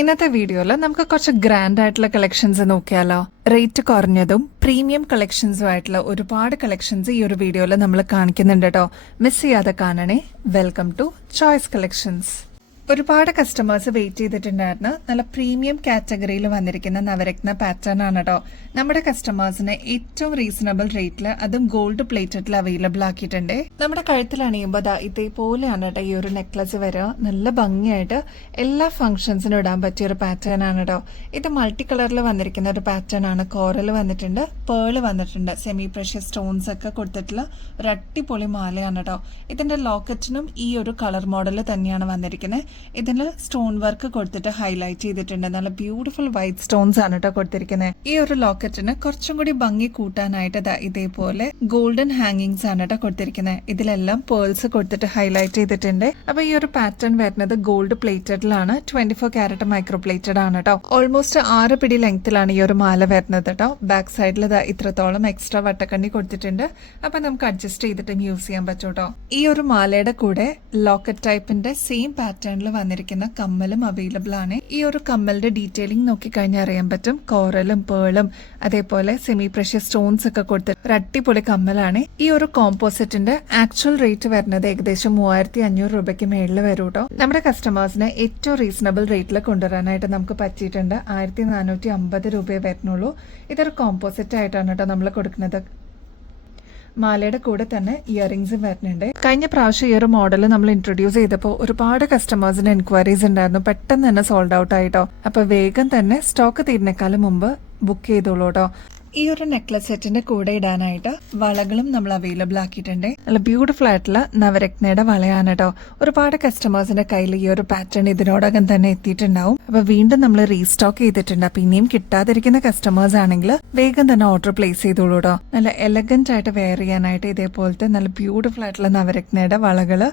ഇന്നത്തെ വീഡിയോയിൽ നമുക്ക് കുറച്ച് ഗ്രാൻഡ് ആയിട്ടുള്ള കളക്ഷൻസ് നോക്കിയാലോ. റേറ്റ് കുറഞ്ഞതും പ്രീമിയം കളക്ഷൻസും ആയിട്ടുള്ള ഒരുപാട് കളക്ഷൻസ് ഈ ഒരു വീഡിയോയിൽ നമ്മൾ കാണിക്കുന്നുണ്ട് കേട്ടോ. മിസ് ചെയ്യാതെ കാണണേ. Welcome to choice collections. ഒരുപാട് കസ്റ്റമേഴ്സ് വെയിറ്റ് ചെയ്തിട്ടുണ്ടായിരുന്നു. നല്ല പ്രീമിയം കാറ്റഗറിയിൽ വന്നിരിക്കുന്ന നവരത്ന പാറ്റേൺ ആണ് കേട്ടോ. നമ്മുടെ കസ്റ്റമേഴ്സിന് ഏറ്റവും റീസണബിൾ റേറ്റിൽ അതും ഗോൾഡ് പ്ലേറ്റഡിൽ അവൈലബിൾ ആക്കിയിട്ടുണ്ട്. നമ്മുടെ കഴുത്തിൽ അണിയുമ്പോൾ ഇതേപോലെയാണ് കേട്ടോ ഈ ഒരു നെക്ലസ് വരിക. നല്ല ഭംഗിയായിട്ട് എല്ലാ ഫംഗ്ഷൻസിനും ഇടാൻ പറ്റിയ ഒരു പാറ്റേൺ ആണ് കേട്ടോ. ഇത് മൾട്ടി കളറിൽ വന്നിരിക്കുന്ന ഒരു പാറ്റേൺ ആണ്. കോറൽ വന്നിട്ടുണ്ട്, പേള് വന്നിട്ടുണ്ട്, സെമി പ്രഷ്യസ് സ്റ്റോൺസ് ഒക്കെ കൊടുത്തിട്ടുള്ള ഒരു അടിപൊളി മാലയാണ് കേട്ടോ. ഇതിന്റെ ലോക്കറ്റിനും ഈ ഒരു കളർ മോഡൽ തന്നെയാണ് വന്നിരിക്കുന്നത്. ഇതിൽ സ്റ്റോൺ വർക്ക് കൊടുത്തിട്ട് ഹൈലൈറ്റ് ചെയ്തിട്ടുണ്ട്. നല്ല ബ്യൂട്ടിഫുൾ വൈറ്റ് സ്റ്റോൺസ് ആണ് കേട്ടോ കൊടുത്തിരിക്കുന്നത്. ഈ ഒരു ലോക്കറ്റിന് കുറച്ചും കൂടി ഭംഗി കൂട്ടാനായിട്ട് ഇതേപോലെ ഗോൾഡൻ ഹാങ്ങിങ്സ് ആണ് കേട്ടോ കൊടുത്തിരിക്കുന്നത്. ഇതിലെല്ലാം പേൾസ് കൊടുത്തിട്ട് ഹൈലൈറ്റ് ചെയ്തിട്ടുണ്ട്. അപ്പൊ ഈ ഒരു പാറ്റേൺ വരുന്നത് ഗോൾഡ് പ്ലേറ്റഡിലാണ്. 24 ക്യാരറ്റ് മൈക്രോ പ്ലേറ്റഡ് ആണ് കേട്ടോ. ഓൾമോസ്റ്റ് 6 പിടി ലെങ്ത്തിലാണ് ഈ ഒരു മാല വരുന്നത് കേട്ടോ. ബാക്ക് സൈഡിൽ ഇത്രത്തോളം എക്സ്ട്രാ വട്ടക്കണ്ണി കൊടുത്തിട്ടുണ്ട്. അപ്പൊ നമുക്ക് അഡ്ജസ്റ്റ് ചെയ്തിട്ട് യൂസ് ചെയ്യാൻ പറ്റും കേട്ടോ. ഈ ഒരു മാലയുടെ കൂടെ ലോക്കറ്റ് ടൈപ്പിന്റെ സെയിം പാറ്റേണിൽ വന്നിരിക്കുന്ന കമ്മലും അവൈലബിൾ ആണ്. ഈ ഒരു കമ്മലിന്റെ ഡീറ്റെയിലിംഗ് നോക്കിക്കഴിഞ്ഞാൽ അറിയാൻ പറ്റും. കോറലും പേളും അതേപോലെ സെമി പ്രഷ്യസ് സ്റ്റോൺസ് ഒക്കെ കൊടുത്തിട്ട് ഒരു അടിപൊളി കമ്മലാണ്. ഈ ഒരു കോമ്പോസിറ്റിന്റെ ആക്ച്വൽ റേറ്റ് വരുന്നത് ഏകദേശം 3500 രൂപയ്ക്ക് മേളിൽ വരും കേട്ടോ. നമ്മുടെ കസ്റ്റമേഴ്സിന് ഏറ്റവും റീസണബിൾ റേറ്റിൽ കൊണ്ടുവരാനായിട്ട് നമുക്ക് പറ്റിയിട്ടുണ്ട്. 1450 രൂപയെ വരുന്നുള്ളൂ. ഇതൊരു കോമ്പോസിറ്റ് ആയിട്ടാണ് കേട്ടോ നമ്മൾ കൊടുക്കുന്നത്. മാലയുടെ കൂടെ തന്നെ ഇയറിംഗ്സും വരുന്നുണ്ട്. കഴിഞ്ഞ പ്രാവശ്യം ഈ ഒരു മോഡൽ നമ്മൾ ഇൻട്രൊഡ്യൂസ് ചെയ്തപ്പോൾ ഒരുപാട് കസ്റ്റമേഴ്സിന് എൻക്വയറീസ് ഉണ്ടായിരുന്നു. പെട്ടെന്ന് തന്നെ സോൾഡ് ഔട്ട് ആയിട്ടോ. അപ്പൊ വേഗം തന്നെ സ്റ്റോക്ക് തീരുന്നേക്കാളും മുമ്പ് ബുക്ക് ചെയ്തോളൂ കേട്ടോ. ഈ ഒരു നെക്ലസ് സെറ്റിന്റെ കൂടെ ഇടാനായിട്ട് വളകളും നമ്മൾ അവൈലബിൾ ആക്കിയിട്ടുണ്ട്. നല്ല ബ്യൂട്ടിഫുൾ ആയിട്ടുള്ള നവരത്നയുടെ വളയാണ് കേട്ടോ. ഒരുപാട് കസ്റ്റമേഴ്സിന്റെ കയ്യിൽ ഈ ഒരു പാറ്റേൺ ഇതിനോടകം തന്നെ എത്തിയിട്ടുണ്ടാവും. അപ്പൊ വീണ്ടും നമ്മൾ റീസ്റ്റോക്ക് ചെയ്തിട്ടുണ്ട്. അപ്പൊ ഇനിയും കിട്ടാതിരിക്കുന്ന കസ്റ്റമേഴ്സ് ആണെങ്കിൽ വേഗം തന്നെ ഓർഡർ പ്ലേസ് ചെയ്തോളൂ കേട്ടോ. നല്ല എലഗന്റ് ആയിട്ട് വെയർ ചെയ്യാനായിട്ട് ഇതേപോലത്തെ നല്ല ബ്യൂട്ടിഫുൾ ആയിട്ടുള്ള നവരത്നയുടെ വളകള്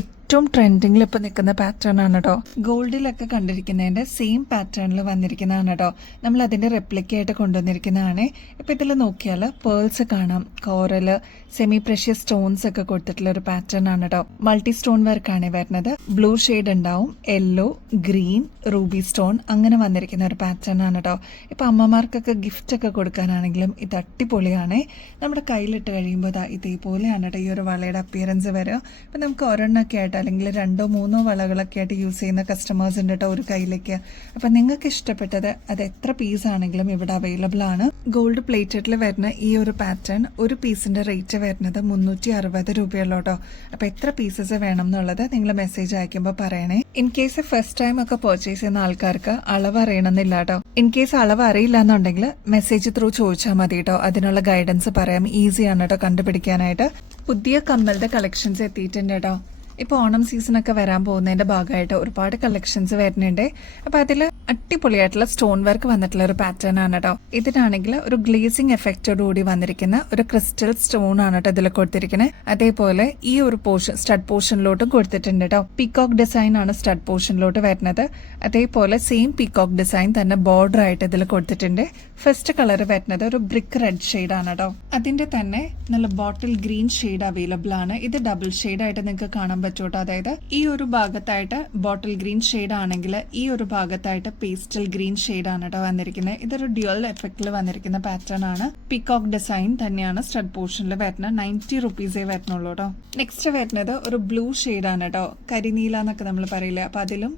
ഏറ്റവും ട്രെൻഡിങ്ങിൽ ഇപ്പൊ നിൽക്കുന്ന പാറ്റേൺ ആണ് കേട്ടോ. ഗോൾഡിലൊക്കെ കണ്ടിരിക്കുന്നതിന്റെ സെയിം പാറ്റേണിൽ വന്നിരിക്കുന്നതാണ് കേട്ടോ. നമ്മൾ അതിന്റെ റെപ്ലിക്കയായിട്ട് കൊണ്ടുവന്നിരിക്കുന്നതാണ്. ഇപ്പൊ ഇതിൽ നോക്കിയാൽ പേൾസ് കാണാം, കോറല്, സെമി പ്രഷ്യസ് സ്റ്റോൺസ് ഒക്കെ കൊടുത്തിട്ടുള്ള ഒരു പാറ്റേൺ ആണ് കേട്ടോ. മൾട്ടി സ്റ്റോൺ വർക്കാണ് വരുന്നത്. ബ്ലൂ ഷെയ്ഡ് ഉണ്ടാവും, യെല്ലോ, ഗ്രീൻ, റൂബി സ്റ്റോൺ അങ്ങനെ വന്നിരിക്കുന്ന ഒരു പാറ്റേൺ ആണ് കേട്ടോ. ഇപ്പൊ അമ്മമാർക്കൊക്കെ ഗിഫ്റ്റ് ഒക്കെ കൊടുക്കാനാണെങ്കിലും ഇത് അടിപൊളിയാണ്. നമ്മുടെ കയ്യിലിട്ട് കഴിയുമ്പോൾ ഇതേപോലെയാണ് കേട്ടോ ഈ ഒരു വളയുടെ അപ്പിയറൻസ് വരിക. ഇപ്പൊ നമുക്ക് ഒരെണ്ണൊക്കെ ആയിട്ട് അല്ലെങ്കിൽ 2 3 വളകളൊക്കെ ആയിട്ട് യൂസ് ചെയ്യുന്ന കസ്റ്റമേഴ്സ് ഉണ്ട് കേട്ടോ ഒരു കയ്യിലേക്ക്. അപ്പൊ നിങ്ങൾക്ക് ഇഷ്ടപ്പെട്ടത് അത് എത്ര പീസ് ആണെങ്കിലും ഇവിടെ അവൈലബിൾ ആണ്. ഗോൾഡ് പ്ലേറ്റഡിൽ വരുന്ന ഈ ഒരു പാറ്റേൺ ഒരു പീസിന്റെ റേറ്റ് വരുന്നത് 360 രൂപയുള്ളൂ കേട്ടോ. അപ്പൊ എത്ര പീസസ് വേണം എന്നുള്ളത് നിങ്ങൾ മെസ്സേജ് അയക്കുമ്പോൾ പറയണേ. ഇൻ കേസ് ഫസ്റ്റ് ടൈം ഒക്കെ പർച്ചേസ് ചെയ്യുന്ന ആൾക്കാർക്ക് അളവ് അറിയണമെന്നില്ല കേട്ടോ. ഇൻ കേസ് അളവ് അറിയില്ല എന്നുണ്ടെങ്കിൽ മെസ്സേജ് ത്രൂ ചോദിച്ചാൽ മതി കേട്ടോ. അതിനുള്ള ഗൈഡൻസ് പറയാം. ഈസിയാണ് കേട്ടോ കണ്ടുപിടിക്കാനായിട്ട്. പുതിയ കമ്മലിന്റെ കളക്ഷൻസ് എത്തിയിട്ടുണ്ട് കേട്ടോ. ഇപ്പൊ ഓണം സീസൺ ഒക്കെ വരാൻ പോകുന്നതിന്റെ ഭാഗമായിട്ട് ഒരുപാട് കളക്ഷൻസ് വരുന്നുണ്ട്. അപ്പൊ അതില് അടിപൊളിയായിട്ടുള്ള സ്റ്റോൺ വർക്ക് വന്നിട്ടുള്ള ഒരു പാറ്റേൺ ആണ് കേട്ടോ. ഇതിനാണെങ്കിൽ ഒരു ഗ്ലേസിംഗ് എഫക്റ്റോടുകൂടി വന്നിരിക്കുന്ന ഒരു ക്രിസ്റ്റൽ സ്റ്റോൺ ആണ് കേട്ടോ ഇതിൽ കൊടുത്തിരിക്കുന്നത്. അതേപോലെ ഈ ഒരു പോർഷൻ സ്റ്റഡ് പോർഷനിലോട്ടും കൊടുത്തിട്ടുണ്ട് കേട്ടോ. പീകോക്ക് ഡിസൈൻ ആണ് സ്റ്റഡ് പോർഷനിലോട്ട് വരുന്നത്. അതേപോലെ സെയിം പീകോക്ക് ഡിസൈൻ തന്നെ ബോർഡർ ആയിട്ട് ഇതിൽ കൊടുത്തിട്ടുണ്ട്. ഫസ്റ്റ് കളർ വരുന്നത് ഒരു ബ്രിക്ക് റെഡ് ഷെയ്ഡ് ആണ് കേട്ടോ. അതിന്റെ തന്നെ നല്ല ബോട്ടിൽ ഗ്രീൻ ഷെയ്ഡ് അവൈലബിൾ ആണ്. ഇത് ഡബിൾ ഷെയ്ഡ് ആയിട്ട് നിങ്ങൾക്ക് കാണാൻ പറ്റൂട്ടോ. അതായത് ഈ ഒരു ഭാഗത്തായിട്ട് ബോട്ടിൽ ഗ്രീൻ ഷെയ്ഡ് ആണെങ്കിൽ ഈ ഒരു ഭാഗത്തായിട്ട് പേസ്റ്റൽ ഗ്രീൻ ഷെയ്ഡ് ആണ് കേട്ടോ വന്നിരിക്കുന്നത്. ഇതൊരു ഡ്യുവൽ എഫക്റ്റിൽ വന്നിരിക്കുന്ന പാറ്റേൺ ആണ്. പീകോക്ക് ഡിസൈൻ തന്നെയാണ് സ്റ്റഡ് പോർഷനിൽ വരുന്നത്. 90 റുപ്പീസേ വരുന്നുള്ളൂ കേട്ടോ. നെക്സ്റ്റ് വരുന്നത് ഒരു ബ്ലൂ ഷെയ്ഡ് ആണ് കേട്ടോ. കരിനീല എന്നൊക്കെ നമ്മൾ പറയില്ലേ. അപ്പൊ അതിലും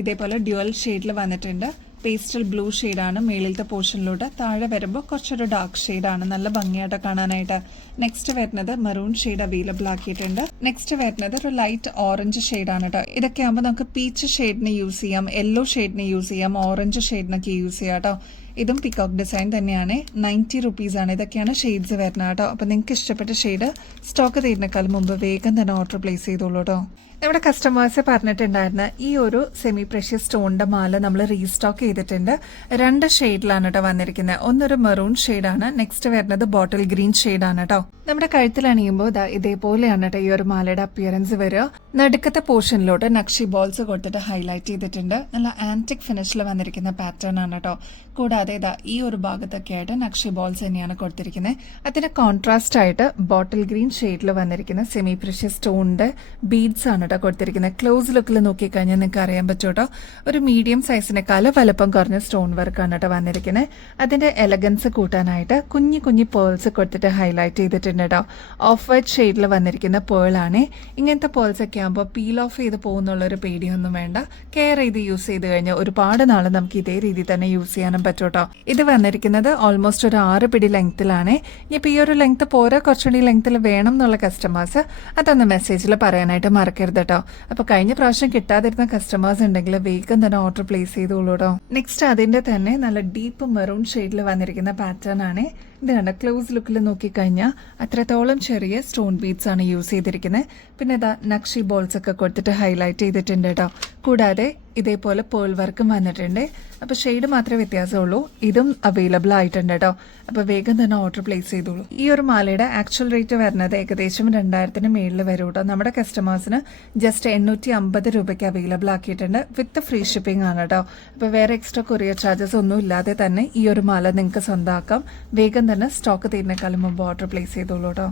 ഇതേപോലെ ഡ്യുവൽ ഷെയ്ഡിൽ വന്നിട്ടുണ്ട്. പേസ്റ്റൽ ബ്ലൂ ഷെയ്ഡാണ് മേളിലത്തെ പോർഷനിലൂടെ. താഴെ വരുമ്പോൾ കുറച്ചൊരു ഡാർക്ക് ഷെയ്ഡാണ്. നല്ല ഭംഗിയായിട്ട് കാണാനായിട്ട്. നെക്സ്റ്റ് വരുന്നത് മെറൂൺ ഷെയ്ഡ് അവൈലബിൾ ആക്കിയിട്ടുണ്ട്. നെക്സ്റ്റ് വരുന്നത് ഒരു ലൈറ്റ് ഓറഞ്ച് ഷെയ്ഡാണ് കേട്ടോ. ഇതൊക്കെ ആകുമ്പോൾ നമുക്ക് പീച്ച് ഷെയ്ഡിന് യൂസ് ചെയ്യാം, യെല്ലോ ഷെയ്ഡിന് യൂസ് ചെയ്യാം, ഓറഞ്ച് ഷെയ്ഡിനൊക്കെ യൂസ് ചെയ്യാം കേട്ടോ. ഇതും പീകോക്ക് ഡിസൈൻ തന്നെയാണ്. 90 റുപ്പീസ് ആണ്. ഇതൊക്കെയാണ് ഷെയ്ഡ്സ് വരുന്നത് കേട്ടോ. അപ്പൊ നിങ്ങൾക്ക് ഇഷ്ടപ്പെട്ട ഷെയ്ഡ് സ്റ്റോക്ക് തീരുന്നേക്കാളും മുമ്പ് വേഗം തന്നെ ഓർഡർ പ്ലേസ് ചെയ്തോളൂ കേട്ടോ. നമ്മുടെ കസ്റ്റമേഴ്സ് പറഞ്ഞിട്ടുണ്ടായിരുന്ന ഈ ഒരു സെമി പ്രഷ്യസ് സ്റ്റോണിന്റെ മാല നമ്മൾ റീസ്റ്റോക്ക് ചെയ്തിട്ടുണ്ട്. 2 ഷെയ്ഡിലാണ് കേട്ടോ വന്നിരിക്കുന്നത്. ഒന്നൊരു മെറൂൺ ഷെയ്ഡാണ്, നെക്സ്റ്റ് വരുന്നത് ബോട്ടിൽ ഗ്രീൻ ഷെയ്ഡാണ് കേട്ടോ. നമ്മുടെ കഴുത്തിൽ അണിയുമ്പോൾ ഇതേപോലെയാണ് കേട്ടോ ഈ ഒരു മാലയുടെ അപ്പിയറൻസ് വരിക. നടുക്കത്തെ പോർഷനിലോട്ട് നക്ഷി ബോൾസ് കൊടുത്തിട്ട് ഹൈലൈറ്റ് ചെയ്തിട്ടുണ്ട്. നല്ല ആന്റിക് ഫിനിഷിൽ വന്നിരിക്കുന്ന പാറ്റേൺ ആണ് കേട്ടോ. കൂടാതെ ഈ ഒരു ഭാഗത്തൊക്കെ ആയിട്ട് നക്ഷി ബോൾസ് തന്നെയാണ് കൊടുത്തിരിക്കുന്നത്. അതിന് കോൺട്രാസ്റ്റ് ആയിട്ട് ബോട്ടിൽ ഗ്രീൻ ഷെയ്ഡിൽ വന്നിരിക്കുന്ന സെമി പ്രഷ്യസ് സ്റ്റോണിന്റെ ബീഡ്സ് ആണ് കേട്ടോ കൊടുത്തിരിക്കുന്നത്. ക്ലോസ് ലുക്കിൽ നോക്കിക്കഴിഞ്ഞാൽ നിങ്ങൾക്ക് അറിയാൻ പറ്റും കേട്ടോ, ഒരു മീഡിയം സൈസിനേക്കാൾ വലുപ്പം കുറഞ്ഞ സ്റ്റോൺ വർക്കാണ് കേട്ടോ വന്നിരിക്കുന്നത്. അതിന്റെ എലഗൻസ് കൂട്ടാനായിട്ട് കുഞ്ഞു കുഞ്ഞു പേൾസ് കൊടുത്തിട്ട് ഹൈലൈറ്റ് ചെയ്തിട്ടുണ്ട് കേട്ടോ. ഓഫ് വൈറ്റ് ഷെയ്ഡിൽ വന്നിരിക്കുന്ന പേളാണ്. ഇങ്ങനത്തെ പേൾസ് ഒക്കെ ആകുമ്പോൾ പീൽ ഓഫ് ചെയ്ത് പോകുന്നുള്ളൊരു പേടിയൊന്നും വേണ്ട. കെയർ ചെയ്ത് യൂസ് ചെയ്ത് കഴിഞ്ഞാൽ ഒരുപാട് നാൾ നമുക്ക് ഇതേ രീതിയിൽ തന്നെ യൂസ് ചെയ്യാനും പറ്റും കേട്ടോ. ഇത് വന്നിരിക്കുന്നത് ഓൾമോസ്റ്റ് ഒരു 6 പിടി ലെങ്ത്തിലാണ്. ഇനിയിപ്പോൾ ഈ ഒരു ലെങ്ത്ത് പോരാ, കുറച്ചുകൂടി ലെങ്ത്തിൽ വേണം എന്നുള്ള കസ്റ്റമേഴ്സ് അതൊന്ന് മെസ്സേജിൽ പറയാനായിട്ട് മറക്കരുത് കേട്ടോ. അപ്പോൾ കഴിഞ്ഞ പ്രാവശ്യം കിട്ടാതിരുന്ന കസ്റ്റമേഴ്സ് ഉണ്ടെങ്കിൽ വേഗം തന്നെ ഓർഡർ പ്ലേസ് ചെയ്തോളൂ കേട്ടോ. നെക്സ്റ്റ് അതിന്റെ തന്നെ നല്ല ഡീപ്പ് മെറൂൺ ഷെയ്ഡിൽ വന്നിരിക്കുന്ന പാറ്റേൺ ആണ്. ഇത് കണ്ട ക്ലോസ് ലുക്കിൽ നോക്കിക്കഴിഞ്ഞാൽ അത്രത്തോളം ചെറിയ സ്റ്റോൺ ബീഡ്സ് ആണ് യൂസ് ചെയ്തിരിക്കുന്നത്. പിന്നെ ഇതാ നക്ഷി ബോൾസ് ഒക്കെ കൊടുത്തിട്ട് ഹൈലൈറ്റ് ചെയ്തിട്ടുണ്ട് കേട്ടോ. കൂടാതെ ഇതേപോലെ പേൾ വർക്കും വന്നിട്ടുണ്ട്. അപ്പോൾ ഷെയ്ഡ് മാത്രമേ വ്യത്യാസമുള്ളൂ. ഇതും അവൈലബിൾ ആയിട്ടുണ്ട് കേട്ടോ. അപ്പോൾ വേഗം തന്നെ ഓർഡർ പ്ലേസ് ചെയ്തോളൂ. ഈ ഒരു മാലയുടെ ആക്ച്വൽ റേറ്റ് വരുന്നത് ഏകദേശം 2000-ന് മേളിൽ വരും കേട്ടോ. നമ്മുടെ കസ്റ്റമേഴ്സിന് ജസ്റ്റ് 850 രൂപയ്ക്ക് അവൈലബിൾ ആക്കിയിട്ടുണ്ട്. വിത്ത് ഫ്രീ ഷിപ്പിംഗ് ആണ് കേട്ടോ. അപ്പോൾ വേറെ എക്സ്ട്രാ കൊറിയർ ചാർജസ് ഒന്നും ഇല്ലാതെ തന്നെ ഈ ഒരു മാല നിങ്ങൾക്ക് സ്വന്തമാക്കാം. വേഗം തന്നെ സ്റ്റോക്ക് തീരുന്നേക്കാളും മുമ്പ് ഓർഡർ പ്ലേസ് ചെയ്തോളൂ കേട്ടോ.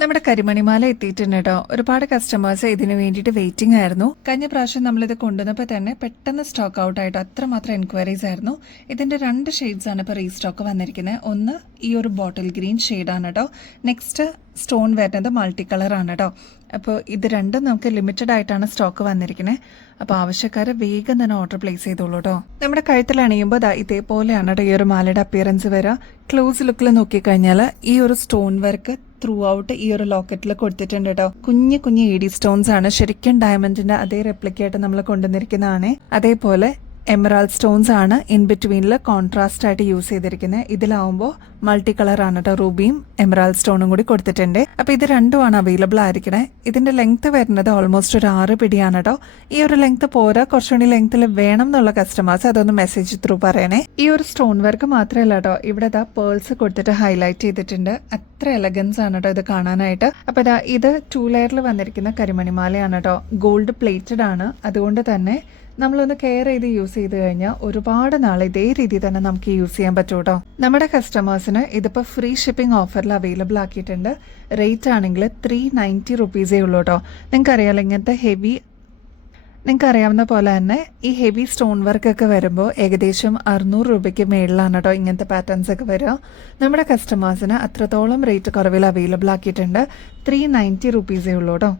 നമ്മുടെ കരിമണിമാല എത്തിയിട്ടുണ്ട് കേട്ടോ. ഒരുപാട് കസ്റ്റമേഴ്സ് ഇതിനു വേണ്ടിയിട്ട് വെയിറ്റിംഗ് ആയിരുന്നു. കഴിഞ്ഞ പ്രാവശ്യം നമ്മളിത് കൊണ്ടുവന്നപ്പോൾ തന്നെ പെട്ടെന്ന് സ്റ്റോക്ക് ഔട്ട് ആയിട്ട് അത്രമാത്രം എൻക്വയറീസ് ആയിരുന്നു. ഇതിന്റെ 2 ഷെയ്ഡ്സ് ആണ് ഇപ്പോൾ റീസ്റ്റോക്ക് വന്നിരിക്കുന്നത്. ഒന്ന് ഈ ഒരു ബോട്ടിൽ ഗ്രീൻ ഷെയ്ഡാണ് കേട്ടോ. നെക്സ്റ്റ് സ്റ്റോൺ വരുന്നത് മൾട്ടി കളർ ആണ് കേട്ടോ. അപ്പോൾ ഇത് രണ്ടും നമുക്ക് ലിമിറ്റഡ് ആയിട്ടാണ് സ്റ്റോക്ക് വന്നിരിക്കുന്നത്. അപ്പോൾ ആവശ്യക്കാർ വേഗം തന്നെ ഓർഡർ പ്ലേസ് ചെയ്തോളൂ കേട്ടോ. നമ്മുടെ കഴുത്തിൽ അണിയുമ്പോൾ ഇതേപോലെയാണ് കേട്ടോ ഈ ഒരു മാലയുടെ അപ്പിയറൻസ് വരിക. ക്ലോസ് ലുക്കിൽ നോക്കിക്കഴിഞ്ഞാൽ ഈ ഒരു സ്റ്റോൺ വർക്ക് ത്രൂ ഔട്ട് ഈ ഒരു ലോക്കറ്റിൽ കൊടുത്തിട്ടുണ്ട് കേട്ടോ. കുഞ്ഞു കുഞ്ഞു ED സ്റ്റോൺസ് ആണ്. ശരിക്കും ഡയമണ്ടിന്റെ അതേ റെപ്ലിക്കായിട്ട് നമ്മൾ കൊണ്ടുവന്നിരിക്കുന്നതാണ്. അതേപോലെ എമറാൾഡ് സ്റ്റോൺസ് ആണ് ഇൻ ബിറ്റ്വീനിൽ കോൺട്രാസ്റ്റ് ആയിട്ട് യൂസ് ചെയ്തിരിക്കുന്നത്. ഇതിലാവുമ്പോൾ മൾട്ടി കളർ ആണ് കേട്ടോ. റൂബിയും എമറാൾഡ് സ്റ്റോണും കൂടി കൊടുത്തിട്ടുണ്ട്. അപ്പൊ ഇത് രണ്ടുമാണ് അവൈലബിൾ ആയിരിക്കണേ. ഇതിന്റെ ലെങ്ത് വരുന്നത് ഓൾമോസ്റ്റ് ഒരു 6 പിടിയാണ് കേട്ടോ. ഈ ഒരു ലെങ്ത് പോരാ, കുറച്ചുകൂടി ലെങ്ത്തിൽ വേണം എന്നുള്ള കസ്റ്റമേഴ്സ് അതൊന്ന് മെസ്സേജ് ത്രൂ പറയണേ. ഈ ഒരു സ്റ്റോൺ വർക്ക് മാത്രമല്ല കേട്ടോ, ഇവിടെ പേൾസ് കൊടുത്തിട്ട് ഹൈലൈറ്റ് ചെയ്തിട്ടുണ്ട്. അത്ര എലഗൻസ് ആണ് കേട്ടോ ഇത് കാണാനായിട്ട്. അപ്പൊ ഇത് 2 ലെയറിൽ വന്നിരിക്കുന്ന കരിമണിമാലയാണ് കേട്ടോ. ഗോൾഡ് പ്ലേറ്റഡ് ആണ്. അതുകൊണ്ട് തന്നെ നമ്മളൊന്ന് കെയർ ചെയ്ത് യൂസ് ചെയ്ത് കഴിഞ്ഞാൽ ഒരുപാട് നാൾ ഇതേ രീതിയിൽ തന്നെ നമുക്ക് യൂസ് ചെയ്യാൻ പറ്റും കേട്ടോ. നമ്മുടെ കസ്റ്റമേഴ്സിന് ഇതിപ്പോൾ ഫ്രീ ഷിപ്പിംഗ് ഓഫറിൽ അവൈലബിൾ ആക്കിയിട്ടുണ്ട്. റേറ്റ് ആണെങ്കിൽ 390 റുപ്പീസേ ഉള്ളൂ കേട്ടോ. നിങ്ങൾക്കറിയാലോ ഇങ്ങനത്തെ നിങ്ങൾക്ക് അറിയാവുന്ന പോലെ തന്നെ ഈ ഹെവി സ്റ്റോൺ വർക്കൊക്കെ വരുമ്പോൾ ഏകദേശം 600 രൂപയ്ക്ക് മേളിലാണ് കേട്ടോ ഇങ്ങനത്തെ പാറ്റേൺസ് ഒക്കെ വരിക. നമ്മുടെ കസ്റ്റമേഴ്സിന് അത്രത്തോളം റേറ്റ് കുറവിൽ അവൈലബിൾ ആക്കിയിട്ടുണ്ട്. 390 റുപ്പീസേ ഉള്ളൂ കേട്ടോ.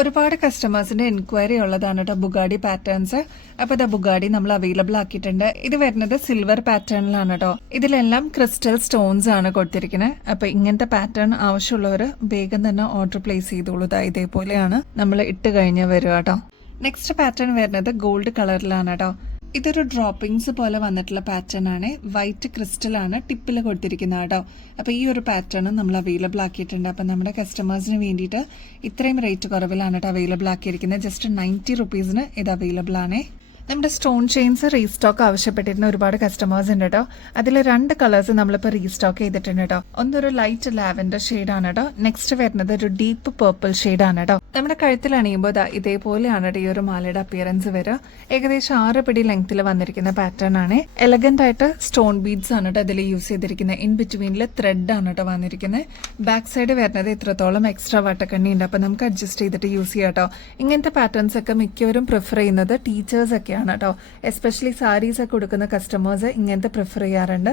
ഒരുപാട് കസ്റ്റമേഴ്സിന്റെ എൻക്വയറി ഉള്ളതാണ് കേട്ടോ ബുഗാഡി പാറ്റേൺസ്. അപ്പൊ ഇതാ ബുഗാഡി നമ്മൾ അവൈലബിൾ ആക്കിയിട്ടുണ്ട്. ഇത് വരുന്നത് സിൽവർ പാറ്റേണിലാണ് കേട്ടോ. ഇതിലെല്ലാം ക്രിസ്റ്റൽ സ്റ്റോൺസ് ആണ് കൊടുത്തിരിക്കുന്നത്. അപ്പൊ ഇങ്ങനത്തെ പാറ്റേൺ ആവശ്യമുള്ളവർ വേഗം തന്നെ ഓർഡർ പ്ലേസ് ചെയ്തോളൂ. ഇതേപോലെയാണ് നമ്മൾ ഇട്ട് കഴിഞ്ഞാൽ വരിക കേട്ടോ. നെക്സ്റ്റ് പാറ്റേൺ വരുന്നത് ഗോൾഡ് കളറിലാണ് കേട്ടോ. ഇതൊരു ഡ്രോപ്പിംഗ്സ് പോലെ വന്നിട്ടുള്ള പാറ്റേൺ ആണ്. വൈറ്റ് ക്രിസ്റ്റൽ ആണ് ടിപ്പിൽ കൊടുത്തിരിക്കുന്നത് കേട്ടോ. അപ്പോൾ ഈ ഒരു പാറ്റേൺ നമ്മൾ അവൈലബിൾ ആക്കിയിട്ടുണ്ട്. അപ്പം നമ്മുടെ കസ്റ്റമേഴ്സിന് വേണ്ടിയിട്ട് ഇത്രയും റേറ്റ് കുറവിലാണ് കേട്ടോ അവൈലബിൾ ആക്കിയിരിക്കുന്നത്. ജസ്റ്റ് 90 റുപ്പീസിന് ഇത് അവൈലബിൾ ആണ്. നമ്മുടെ സ്റ്റോൺ ചെയിൻസ് റീസ്റ്റോക്ക് ആവശ്യപ്പെട്ടിരുന്ന ഒരുപാട് കസ്റ്റമേഴ്സ് ഉണ്ട് കേട്ടോ. അതിൽ 2 കളേഴ്സ് നമ്മളിപ്പോൾ റീസ്റ്റോക്ക് ചെയ്തിട്ടുണ്ട് കേട്ടോ. ഒന്നൊരു ലൈറ്റ് ലാവൻഡർ ഷെയ്ഡാണ് കേട്ടോ. നെക്സ്റ്റ് വരുന്നത് ഒരു ഡീപ്പ് പേർപ്പിൾ ഷെയ്ഡാണ് കേട്ടോ. നമ്മുടെ കഴുത്തിൽ അണിയുമ്പോൾ ഇതേപോലെയാണ് ഈ ഒരു മാലയുടെ അപ്പിയറൻസ് വരിക. ഏകദേശം 6 പിടി ലെങ്ത്തിൽ വന്നിരിക്കുന്ന പാറ്റേൺ ആണ്. എലഗന്റ് ആയിട്ട് സ്റ്റോൺ ബീഡ്സ് ആണ് കേട്ടോ അതിൽ യൂസ് ചെയ്തിരിക്കുന്നത്. ഇൻ ബിറ്റ്വീനിൽ ത്രെഡ് ആണ് കേട്ടോ വന്നിരിക്കുന്നത്. ബാക്ക് സൈഡ് വരുന്നത് ഇത്രത്തോളം എക്സ്ട്രാ വട്ടക്കണ്ണി ഉണ്ട്. അപ്പോൾ നമുക്ക് അഡ്ജസ്റ്റ് ചെയ്തിട്ട് യൂസ് ചെയ്യാം കേട്ടോ. ഇങ്ങനത്തെ പാറ്റേൺസ് ഒക്കെ മിക്കവരും പ്രിഫർ ചെയ്യുന്നത് ടീച്ചേഴ്സ് ഒക്കെ കേട്ടോ. എസ്പെഷ്യലി സാരീസ് ഒക്കെ കൊടുക്കുന്ന കസ്റ്റമേഴ്സ് ഇങ്ങനത്തെ പ്രിഫർ ചെയ്യാറുണ്ട്.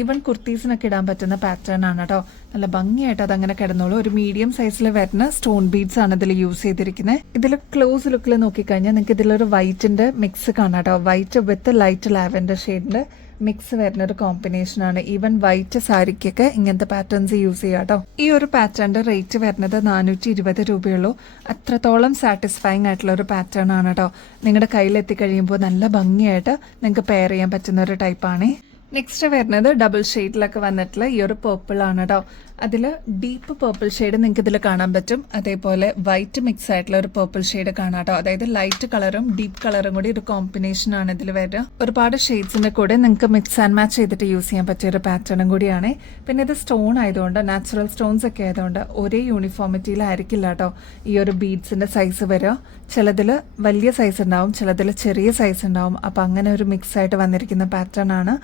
ഈവൻ കുർത്തീസിനൊക്കെ ഇടാൻ പറ്റുന്ന പാറ്റേൺ ആണ് കേട്ടോ. നല്ല ഭംഗിയായിട്ട് അതങ്ങനെ കിടന്നോളൂ. ഒരു മീഡിയം സൈസിൽ വരുന്ന സ്റ്റോൺ ബീഡ്സ് ആണ് ഇതിൽ യൂസ് ചെയ്തിരിക്കുന്നത്. ഇതിൽ ക്ലോസ് ലുക്കിൽ നോക്കിക്കഴിഞ്ഞാൽ നിങ്ങൾക്ക് ഇതിലൊരു വൈറ്റിന്റെ മിക്സ് കാണാം കേട്ടോ. വൈറ്റ് വിത്ത് ലൈറ്റ് ലാവൻഡർ ഷെയ്ഡിന്റെ മിക്സ് വരുന്ന ഒരു കോമ്പിനേഷൻ ആണ്. ഈവൻ വൈറ്റ് സാരിക്കൊക്കെ ഇങ്ങനത്തെ പാറ്റേൺസ് യൂസ് ചെയ്യാം കേട്ടോ. ഈ ഒരു പാറ്റേണിന്റെ റേറ്റ് വരുന്നത് 420 രൂപയുള്ളൂ. അത്രത്തോളം സാറ്റിസ്ഫൈങ് ആയിട്ടുള്ള ഒരു പാറ്റേൺ ആണ് കേട്ടോ. നിങ്ങളുടെ കയ്യിൽ എത്തിക്കഴിയുമ്പോൾ നല്ല ഭംഗിയായിട്ട് നിങ്ങൾക്ക് പെയർ ചെയ്യാൻ പറ്റുന്ന ഒരു ടൈപ്പാണ്. നെക്സ്റ്റ് വരുന്നത് ഡബിൾ ഷെയ്ഡിലൊക്കെ വന്നിട്ടുള്ള ഈ ഒരു പേർപ്പിൾ ആണ് കേട്ടോ. അതിൽ ഡീപ്പ് പേർപ്പിൾ ഷെയ്ഡ് നിങ്ങൾക്ക് ഇതിൽ കാണാൻ പറ്റും. അതേപോലെ വൈറ്റ് മിക്സ് ആയിട്ടുള്ള ഒരു പേർപ്പിൾ ഷെയ്ഡ് കാണാം കേട്ടോ. അതായത് ലൈറ്റ് കളറും ഡീപ്പ് കളറും കൂടി ഒരു കോമ്പിനേഷൻ ആണ് ഇതിൽ വരിക. ഒരുപാട് ഷെയ്ഡ്സിന്റെ കൂടെ നിങ്ങൾക്ക് മിക്സ് ആൻഡ് മാച്ച് ചെയ്തിട്ട് യൂസ് ചെയ്യാൻ പറ്റിയ ഒരു പാറ്റേണും കൂടിയാണ്. പിന്നെ ഇത് സ്റ്റോൺ ആയതുകൊണ്ട് നാച്ചുറൽ സ്റ്റോൺസ് ഒക്കെ ആയതുകൊണ്ട് ഒരേ യൂണിഫോമിറ്റിയിലായിരിക്കില്ല കേട്ടോ ഈ ഒരു ബീഡ്സിന്റെ സൈസ് വരിക. ചിലതിൽ വലിയ സൈസ് ഉണ്ടാവും, ചിലതിൽ ചെറിയ സൈസ് ഉണ്ടാവും. അപ്പം അങ്ങനെ ഒരു മിക്സ് ആയിട്ട് വന്നിരിക്കുന്ന പാറ്റേൺ ആണ്.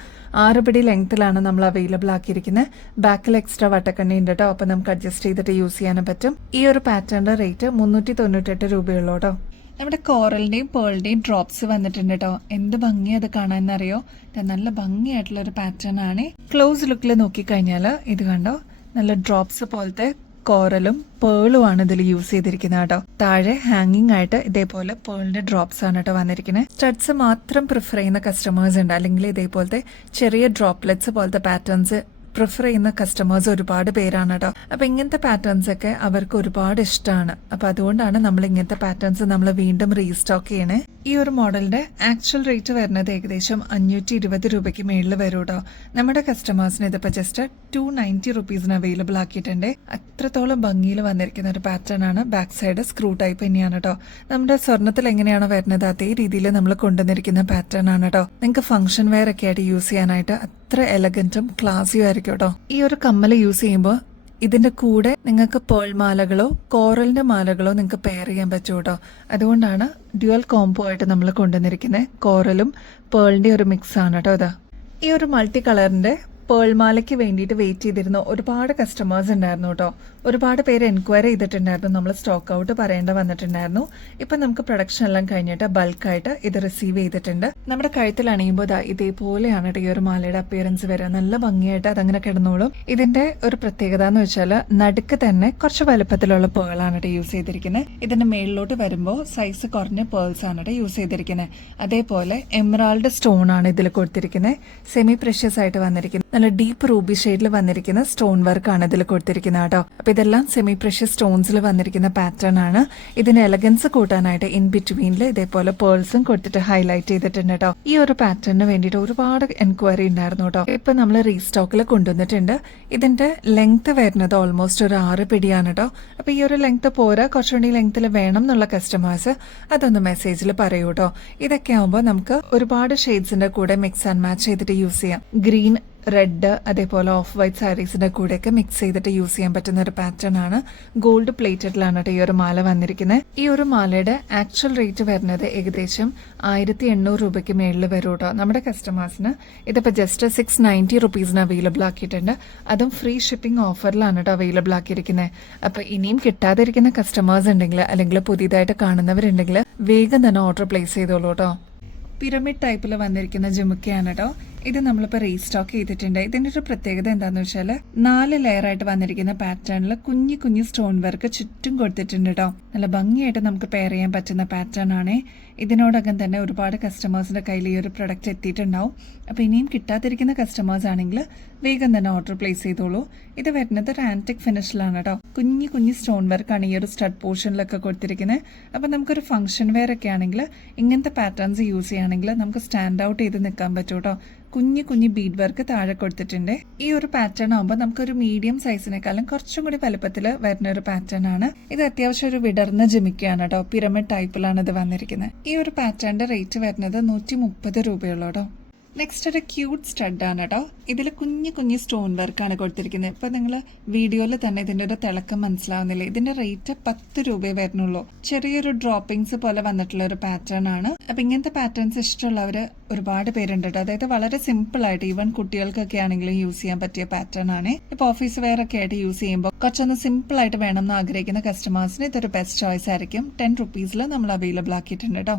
6 പിടി ലെങ്ത്തിലാണ് നമ്മൾ അവൈലബിൾ ആക്കിയിരിക്കുന്നത്. ബാക്കിൽ എക്സ്ട്രാ വട്ടക്കണ്ണി ഉണ്ട് കേട്ടോ. അപ്പം നമുക്ക് അഡ്ജസ്റ്റ് ചെയ്തിട്ട് യൂസ് ചെയ്യാനും പറ്റും. ഈ ഒരു പാറ്റേണിന്റെ റേറ്റ് 398 രൂപയുള്ളൂ കേട്ടോ. നമ്മുടെ കോറലിന്റെയും പേളിന്റെയും ഡ്രോപ്സ് വന്നിട്ടുണ്ട് കേട്ടോ. എന്ത് ഭംഗി അത് കാണാന്നറിയോ? നല്ല ഭംഗിയായിട്ടുള്ള ഒരു പാറ്റേൺ ആണ്. ക്ലോസ് ലുക്കിൽ നോക്കിക്കഴിഞ്ഞാൽ ഇത് കണ്ടോ, നല്ല ഡ്രോപ്സ് പോലത്തെ കോറലും പേളും ആണ് ഇതിൽ യൂസ് ചെയ്തിരിക്കുന്നത് കേട്ടോ. താഴെ ഹാങ്ങിങ് ആയിട്ട് ഇതേപോലെ പേളിന്റെ ഡ്രോപ്സ് ആണ് കേട്ടോ വന്നിരിക്കുന്നത്. സ്റ്റഡ്സ് മാത്രം പ്രിഫർ ചെയ്യുന്ന കസ്റ്റമേഴ്സ് ഉണ്ട്, അല്ലെങ്കിൽ ഇതേപോലത്തെ ചെറിയ ഡ്രോപ്ലെറ്റ്സ് പോലത്തെ പാറ്റേൺസ് പ്രിഫർ ചെയ്യുന്ന കസ്റ്റമേഴ്സ് ഒരുപാട് പേരാണ് കേട്ടോ. അപ്പൊ ഇങ്ങനത്തെ പാറ്റേൺസ് ഒക്കെ അവർക്ക് ഒരുപാട് ഇഷ്ടമാണ്. അപ്പൊ അതുകൊണ്ടാണ് നമ്മൾ ഇങ്ങനത്തെ പാറ്റേൺസ് നമ്മൾ വീണ്ടും റീസ്റ്റോക്ക് ചെയ്യണേ. ഈ ഒരു മോഡലിന്റെ ആക്ച്വൽ റേറ്റ് വരുന്നത് ഏകദേശം 520 രൂപയ്ക്ക് മേളിൽ വരും കേട്ടോ. നമ്മുടെ കസ്റ്റമേഴ്സിന് ഇതിപ്പോ ജസ്റ്റ് 290 റുപ്പീസിന് അവൈലബിൾ ആക്കിയിട്ടുണ്ട്. അത്രത്തോളം ഭംഗിയിൽ വന്നിരിക്കുന്ന ഒരു പാറ്റേൺ ആണ്. ബാക്ക് സൈഡ് സ്ക്രൂ ടൈപ്പ് തന്നെയാണ് കേട്ടോ. നമ്മുടെ സ്വർണ്ണത്തിൽ എങ്ങനെയാണോ വരുന്നത് അതേ രീതിയിൽ നമ്മൾ കൊണ്ടുവന്നിരിക്കുന്ന പാറ്റേൺ ആണ് കേട്ടോ. നിങ്ങൾക്ക് ഫംഗ്ഷൻ വെയർ ഒക്കെ ആയിട്ട് യൂസ് ചെയ്യാനായിട്ട് അത്ര എലഗന്റും ക്ലാസിയും ആയിരിക്കും കേട്ടോ. ഈ ഒരു കമ്മൽ യൂസ് ചെയ്യുമ്പോൾ ഇതിന്റെ കൂടെ നിങ്ങൾക്ക് പേൾ മാലകളോ കോറലിന്റെ മാലകളോ നിങ്ങൾക്ക് പെയർ ചെയ്യാൻ പറ്റും കേട്ടോ. അതുകൊണ്ടാണ് ഡ്യുവൽ കോംബോ ആയിട്ട് നമ്മൾ കൊണ്ടുവന്നിരിക്കുന്നത്. കോറലും പേളിന്റെ ഒരു മിക്സ് ആണ് കേട്ടോ ഇത്. ഈ ഒരു മൾട്ടി കളറിന്റെ പേൾ മാലയ്ക്ക് വേണ്ടിയിട്ട് വെയിറ്റ് ചെയ്തിരുന്ന ഒരുപാട് കസ്റ്റമേഴ്സ് ഉണ്ടായിരുന്നു കേട്ടോ. ഒരുപാട് പേര് എൻക്വയറി ചെയ്തിട്ടുണ്ടായിരുന്നു. നമ്മൾ സ്റ്റോക്ക് ഔട്ട് പറയേണ്ട വന്നിട്ടുണ്ടായിരുന്നു. ഇപ്പൊ നമുക്ക് പ്രൊഡക്ഷൻ എല്ലാം കഴിഞ്ഞിട്ട് ബൾക്കായിട്ട് ഇത് റിസീവ് ചെയ്തിട്ടുണ്ട്. നമ്മുടെ കഴുത്തിൽ അണിയുമ്പോൾ ഇതേപോലെയാണ് ഈ ഒരു മാലയുടെ അപ്പിയറൻസ് വരിക. നല്ല ഭംഗിയായിട്ട് അതങ്ങനെ കിടന്നോളും. ഇതിന്റെ ഒരു പ്രത്യേകത എന്ന് വെച്ചാൽ നടുക്ക് തന്നെ കുറച്ച് വലുപ്പത്തിലുള്ള പേളാണ് യൂസ് ചെയ്തിരിക്കുന്നത്. ഇതിന്റെ മേളിലോട്ട് വരുമ്പോൾ സൈസ് കുറഞ്ഞ പേൾസ് ആണ് യൂസ് ചെയ്തിരിക്കുന്നത്. അതേപോലെ എമറാൾഡ് സ്റ്റോൺ ആണ് ഇതിൽ കൊടുത്തിരിക്കുന്നത്. സെമി പ്രഷ്യസ് ആയിട്ട് വന്നിരിക്കുന്നത് നല്ല ഡീപ്പ് റൂബി ഷെയ്ഡിൽ വന്നിരിക്കുന്ന സ്റ്റോൺ വർക്ക് ആണ് ഇതിൽ കൊടുത്തിരിക്കുന്നത് കേട്ടോ. അപ്പൊ ഇതെല്ലാം സെമി പ്രഷ്യസ് സ്റ്റോൺസിൽ വന്നിരിക്കുന്ന പാറ്റേൺ ആണ്. ഇതിന്റെ എലഗൻസ് കൂട്ടാനായിട്ട് ഇൻ ബിറ്റ്വീനിൽ ഇതേപോലെ പേൾസും കൊടുത്തിട്ട് ഹൈലൈറ്റ് ചെയ്തിട്ടുണ്ട് കേട്ടോ. ഈ ഒരു പാറ്റേണിന് വേണ്ടിയിട്ട് ഒരുപാട് എൻക്വയറി ഉണ്ടായിരുന്നു കേട്ടോ. ഇപ്പൊ നമ്മൾ റീസ്റ്റോക്കിൽ കൊണ്ടുവന്നിട്ടുണ്ട്. ഇതിന്റെ ലെങ്ത് വരുന്നത് ഓൾമോസ്റ്റ് ഒരു 6 പിടിയാണ് കേട്ടോ. അപ്പൊ ഈ ഒരു ലെങ്ത് പോരാ, കുറച്ചുകൂടി ലെങ്ത്തിൽ വേണം എന്നുള്ള കസ്റ്റമേഴ്സ് അതൊന്ന് മെസ്സേജിൽ പറയൂ കേട്ടോ. ഇതൊക്കെ ആവുമ്പോൾ നമുക്ക് ഒരുപാട് ഷെയ്ഡ്സിന്റെ കൂടെ മിക്സ് ആൻഡ് മാച്ച് ചെയ്തിട്ട് യൂസ് ചെയ്യാം. ഗ്രീൻ, റെഡ്, അതേപോലെ ഓഫ് വൈറ്റ് സാരീസിന്റെ കൂടെയൊക്കെ മിക്സ് ചെയ്തിട്ട് യൂസ് ചെയ്യാൻ പറ്റുന്ന ഒരു പാറ്റേൺ ആണ്. ഗോൾഡ് പ്ലേറ്റഡിലാണ് ഈ ഒരു മാല വന്നിരിക്കുന്നത്. ഈ ഒരു മാലയുടെ ആക്ച്വൽ റേറ്റ് വരുന്നത് ഏകദേശം 1800 രൂപയ്ക്ക് മേളിൽ വരും കേട്ടോ. നമ്മുടെ കസ്റ്റമേഴ്സിന് ഇതിപ്പോ ജസ്റ്റ് 690 റുപ്പീസിന് അവൈലബിൾ ആക്കിയിട്ടുണ്ട്. അതും ഫ്രീ ഷിപ്പിംഗ് ഓഫറിലാണ് കേട്ടോ അവൈലബിൾ ആക്കിയിരിക്കുന്നത്. അപ്പൊ ഇനിയും കിട്ടാതിരിക്കുന്ന കസ്റ്റമേഴ്സ് ഉണ്ടെങ്കിൽ അല്ലെങ്കിൽ പുതിയതായിട്ട് കാണുന്നവരുണ്ടെങ്കിൽ വേഗം തന്നെ ഓർഡർ പ്ലേസ് ചെയ്തോളൂ കേട്ടോ. പിരമിഡ് ടൈപ്പിൽ വന്നിരിക്കുന്ന ജുമുക്കയാണ് കേട്ടോ. ഇത് നമ്മളിപ്പോൾ റീസ്റ്റോക്ക് ചെയ്തിട്ടുണ്ട്. ഇതിന്റെ ഒരു പ്രത്യേകത എന്താന്ന് വെച്ചാൽ 4 ലെയർ ആയിട്ട് വന്നിരിക്കുന്ന പാറ്റേണിൽ കുഞ്ഞു കുഞ്ഞു സ്റ്റോൺ വർക്ക് ചുറ്റും കൊടുത്തിട്ടുണ്ട് കേട്ടോ. നല്ല ഭംഗിയായിട്ട് നമുക്ക് പെയർ ചെയ്യാൻ പറ്റുന്ന പാറ്റേൺ ആണ്. ഇതിനോടകം തന്നെ ഒരുപാട് കസ്റ്റമേഴ്സിന്റെ കയ്യിൽ ഈ ഒരു പ്രൊഡക്റ്റ് എത്തിയിട്ടുണ്ടാവും. അപ്പൊ ഇനിയും കിട്ടാതിരിക്കുന്ന കസ്റ്റമേഴ്സ് ആണെങ്കിൽ വേഗം തന്നെ ഓർഡർ പ്ലേസ് ചെയ്തോളൂ. ഇത് വരുന്നത് ഒരു ആന്റിക് ഫിനിഷിലാണ് കേട്ടോ. കുഞ്ഞു കുഞ്ഞു സ്റ്റോൺ വർക്കാണ് ഈ ഒരു സ്റ്റഡ് പോർഷനിലൊക്കെ കൊടുത്തിരിക്കുന്നത്. അപ്പൊ നമുക്കൊരു ഫംഗ്ഷൻ വെയർ ഒക്കെ ആണെങ്കിൽ ഇങ്ങനത്തെ പാറ്റേൺസ് യൂസ് ചെയ്യുകയാണെങ്കിൽ നമുക്ക് സ്റ്റാൻഡ് ഔട്ട് ചെയ്ത് നിൽക്കാൻ പറ്റും കേട്ടോ. കുഞ്ഞു കുഞ്ഞു ബീഡ് വർക്ക് താഴെ കൊടുത്തിട്ടുണ്ട്. ഈ ഒരു പാറ്റേൺ ആകുമ്പോൾ നമുക്കൊരു മീഡിയം സൈസിനേക്കാളും കുറച്ചും കൂടി വലുപ്പത്തിൽ വരുന്ന ഒരു പാറ്റേൺ ആണ്. ഇത് അത്യാവശ്യം ഒരു വിടർന്ന ജിമിക്കാണ് കേട്ടോ. പിരമിഡ് ടൈപ്പിലാണ് ഇത് വന്നിരിക്കുന്നത്. ഈ ഒരു പാറ്റേണിന്റെ റേറ്റ് വരുന്നത് 130 രൂപയുള്ളൂ കേട്ടോ. നെക്സ്റ്റ് ഒരു ക്യൂട്ട് സ്റ്റഡ് ആണ് കേട്ടോ. ഇതിൽ കുഞ്ഞു കുഞ്ഞു സ്റ്റോൺ വർക്കാണ് കൊടുത്തിരിക്കുന്നത്. ഇപ്പൊ നിങ്ങൾ വീഡിയോയിൽ തന്നെ ഇതിന്റെ ഒരു തിളക്കം മനസ്സിലാവുന്നില്ലേ? ഇതിന്റെ റേറ്റ് 10 രൂപയെ വരുന്നുള്ളൂ. ചെറിയൊരു ഡ്രോപ്പിംഗ്സ് പോലെ വന്നിട്ടുള്ള ഒരു പാറ്റേൺ ആണ്. അപ്പൊ ഇങ്ങനത്തെ പാറ്റേൺസ് ഇഷ്ടമുള്ളവര് ഒരുപാട് പേരുണ്ട് കേട്ടോ. അതായത് വളരെ സിമ്പിൾ ആയിട്ട് ഈവൻ കുട്ടികൾക്കൊക്കെ ആണെങ്കിലും യൂസ് ചെയ്യാൻ പറ്റിയ പാറ്റേൺ ആണ്. ഇപ്പൊ ഓഫീസ് വെയർ ഒക്കെ ആയിട്ട് യൂസ് ചെയ്യുമ്പോൾ കുറച്ചൊന്ന് സിമ്പിൾ ആയിട്ട് വേണം എന്ന് ആഗ്രഹിക്കുന്ന കസ്റ്റമേഴ്സിന് ഇതൊരു ബെസ്റ്റ് ചോയ്സ് ആയിരിക്കും. 10 റുപ്പീസിൽ നമ്മൾ അവൈലബിൾ ആക്കിയിട്ടുണ്ട് കേട്ടോ.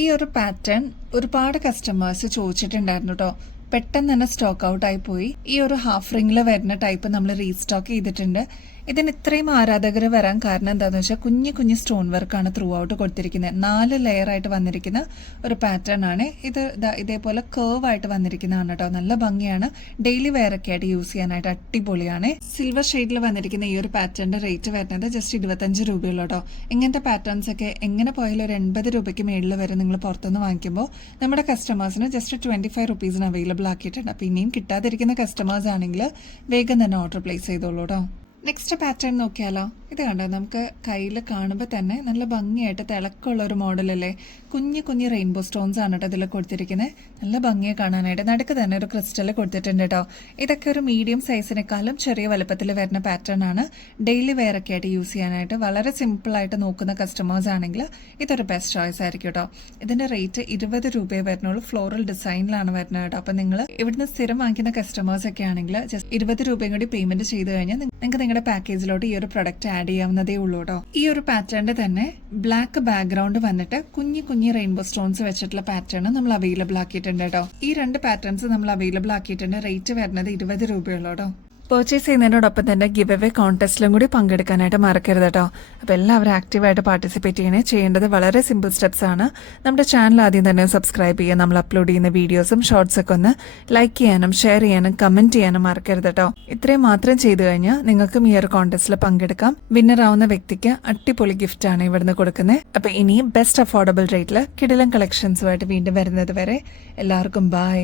ഈ ഒരു പാറ്റേൺ ഒരുപാട് കസ്റ്റമേഴ്സ് ചോദിച്ചിട്ടുണ്ടായിരുന്നു കേട്ടോ. പെട്ടെന്ന് തന്നെ സ്റ്റോക്ക് ഔട്ട് ആയി പോയി. ഈ ഒരു ഹാഫ് റിംഗിൽ വരുന്ന ടൈപ്പ് നമ്മൾ റീസ്റ്റോക്ക് ചെയ്തിട്ടുണ്ട്. ഇതിന് ഇത്രയും ആരാധകർ വരാൻ കാരണം എന്താണെന്ന് വെച്ചാൽ കുഞ്ഞു കുഞ്ഞു സ്റ്റോൺ വർക്കാണ് ത്രൂ ഔട്ട് കൊടുത്തിരിക്കുന്നത്. 4 ലെയർ ആയിട്ട് വന്നിരിക്കുന്ന ഒരു പാറ്റേൺ ആണ് ഇത്. ഇതേപോലെ കേർവ് ആയിട്ട് വന്നിരിക്കുന്നതാണ് കേട്ടോ. നല്ല ഭംഗിയാണ്. ഡെയിലി വെയർ ഒക്കെ ആയിട്ട് യൂസ് ചെയ്യാനായിട്ട് അടിപൊളിയാണ്. സിൽവർ ഷെയ്ഡിൽ വന്നിരിക്കുന്ന ഈ ഒരു പാറ്റേണിന്റെ റേറ്റ് വരുന്നത് ജസ്റ്റ് 25 രൂപയുള്ളൂ കേട്ടോ. ഇങ്ങനത്തെ പാറ്റേൺസ് ഒക്കെ എങ്ങനെ പോയാലും ഒരു 80 രൂപയ്ക്ക് മേളിൽ വരെ നിങ്ങൾ പുറത്തുനിന്ന് വാങ്ങിക്കുമ്പോൾ നമ്മുടെ കസ്റ്റമേഴ്സിന് ജസ്റ്റ് 25 റുപ്പീസിന് അവൈലബിൾ ആക്കിയിട്ടുണ്ട്. അപ്പൊ ഇനിയും കിട്ടാതിരിക്കുന്ന കസ്റ്റമേഴ്സ് ആണെങ്കിൽ വേഗം തന്നെ ഓർഡർ പ്ലേസ് ചെയ്തോളൂ കേട്ടോ. നെക്സ്റ്റ് പാറ്റേൺ നോക്കിയാലോ? ഇത് കണ്ടോ, നമുക്ക് കയ്യിൽ കാണുമ്പോൾ തന്നെ നല്ല ഭംഗിയായിട്ട് തിളക്കമുള്ള ഒരു മോഡലല്ലേ. കുഞ്ഞു കുഞ്ഞു റെയിൻബോ സ്റ്റോൺസ് ആണ് കേട്ടോ ഇതിൽ കൊടുത്തിരിക്കുന്നത്. നല്ല ഭംഗിയെ കാണാനായിട്ട് നടുക്ക് തന്നെ ഒരു ക്രിസ്റ്റൽ കൊടുത്തിട്ടുണ്ട് കേട്ടോ. ഇതൊക്കെ ഒരു മീഡിയം സൈസിനേക്കാളും ചെറിയ വലുപ്പത്തിൽ വരുന്ന പാറ്റേൺ ആണ്. ഡെയിലി വെയർ ഒക്കെ ആയിട്ട് യൂസ് ചെയ്യാനായിട്ട് വളരെ സിമ്പിൾ ആയിട്ട് നോക്കുന്ന കസ്റ്റമേഴ്സ് ആണെങ്കിൽ ഇതൊരു ബെസ്റ്റ് ചോയ്സ് ആയിരിക്കും കേട്ടോ. ഇതിന്റെ റേറ്റ് 20 രൂപയെ വരുന്നുള്ളൂ. ഫ്ലോറൽ ഡിസൈനിലാണ് വരുന്നത് കേട്ടോ. അപ്പൊ നിങ്ങൾ ഇവിടുന്ന് സ്ഥിരം വാങ്ങിക്കുന്ന കസ്റ്റമേഴ്സ് ഒക്കെ ആണെങ്കിൽ ജസ്റ്റ് 20 രൂപയും കൂടി പേയ്മെന്റ് ചെയ്ത് കഴിഞ്ഞാൽ നിങ്ങൾക്ക് നിങ്ങളുടെ നിങ്ങളുടെ പാക്കേജിലോട്ട് ഈ ഒരു പ്രൊഡക്റ്റ് ആഡ് ചെയ്യാവുന്നതേ ഉള്ളൂ കേട്ടോ. ഈ ഒരു പാറ്റേണിന്റെ തന്നെ ബ്ലാക്ക് ബാക്ക്ഗ്രൗണ്ട് വന്നിട്ട് കുഞ്ഞി കുഞ്ഞി റെയിൻബോ സ്റ്റോൺസ് വെച്ചിട്ടുള്ള പാറ്റേൺ നമ്മൾ അവൈലബിൾ ആക്കിയിട്ടുണ്ട് കേട്ടോ. ഈ 2 പാറ്റേൺസ് നമ്മൾ അവൈലബിൾ ആക്കിയിട്ടുണ്ട്. റേറ്റ് വരുന്നത് 20 രൂപയുള്ളൂ കേട്ടോ. പർച്ചേസ് ചെയ്യുന്നതിനോടൊപ്പം തന്നെ ഗിവ് അവേ കോൺടെസ്റ്റിലും കൂടി പങ്കെടുക്കാനായിട്ട് മറക്കരുത് കേട്ടോ. അപ്പോൾ എല്ലാവരും ആക്റ്റീവായിട്ട് പാർട്ടിസിപ്പേറ്റ് ചെയ്യേണ്ടത് വളരെ സിമ്പിൾ സ്റ്റെപ്സ് ആണ്. നമ്മുടെ ചാനൽ ആദ്യം തന്നെ സബ്സ്ക്രൈബ് ചെയ്യുക. നമ്മൾ അപ്ലോഡ് ചെയ്യുന്ന വീഡിയോസും ഷോർട്സ് ഒക്കെ ഒന്ന് ലൈക്ക് ചെയ്യാനും ഷെയർ ചെയ്യാനും കമന്റ് ചെയ്യാനും മറക്കരുത് കേട്ടോ. ഇത്രയും മാത്രം ചെയ്തു കഴിഞ്ഞാൽ നിങ്ങൾക്കും ഈ ഒരു കോൺടെസ്റ്റിൽ പങ്കെടുക്കാം. വിന്നർ ആവുന്ന വ്യക്തിക്ക് അടിപൊളി ഗിഫ്റ്റ് ആണ് ഇവിടുന്ന് കൊടുക്കുന്നത്. അപ്പോൾ ഇനിയും ബെസ്റ്റ് അഫോർഡബിൾ റേറ്റിൽ കിടിലൻ കളക്ഷൻസുമായിട്ട് വീണ്ടും വരുന്നത് വരെ എല്ലാവർക്കും ബൈ.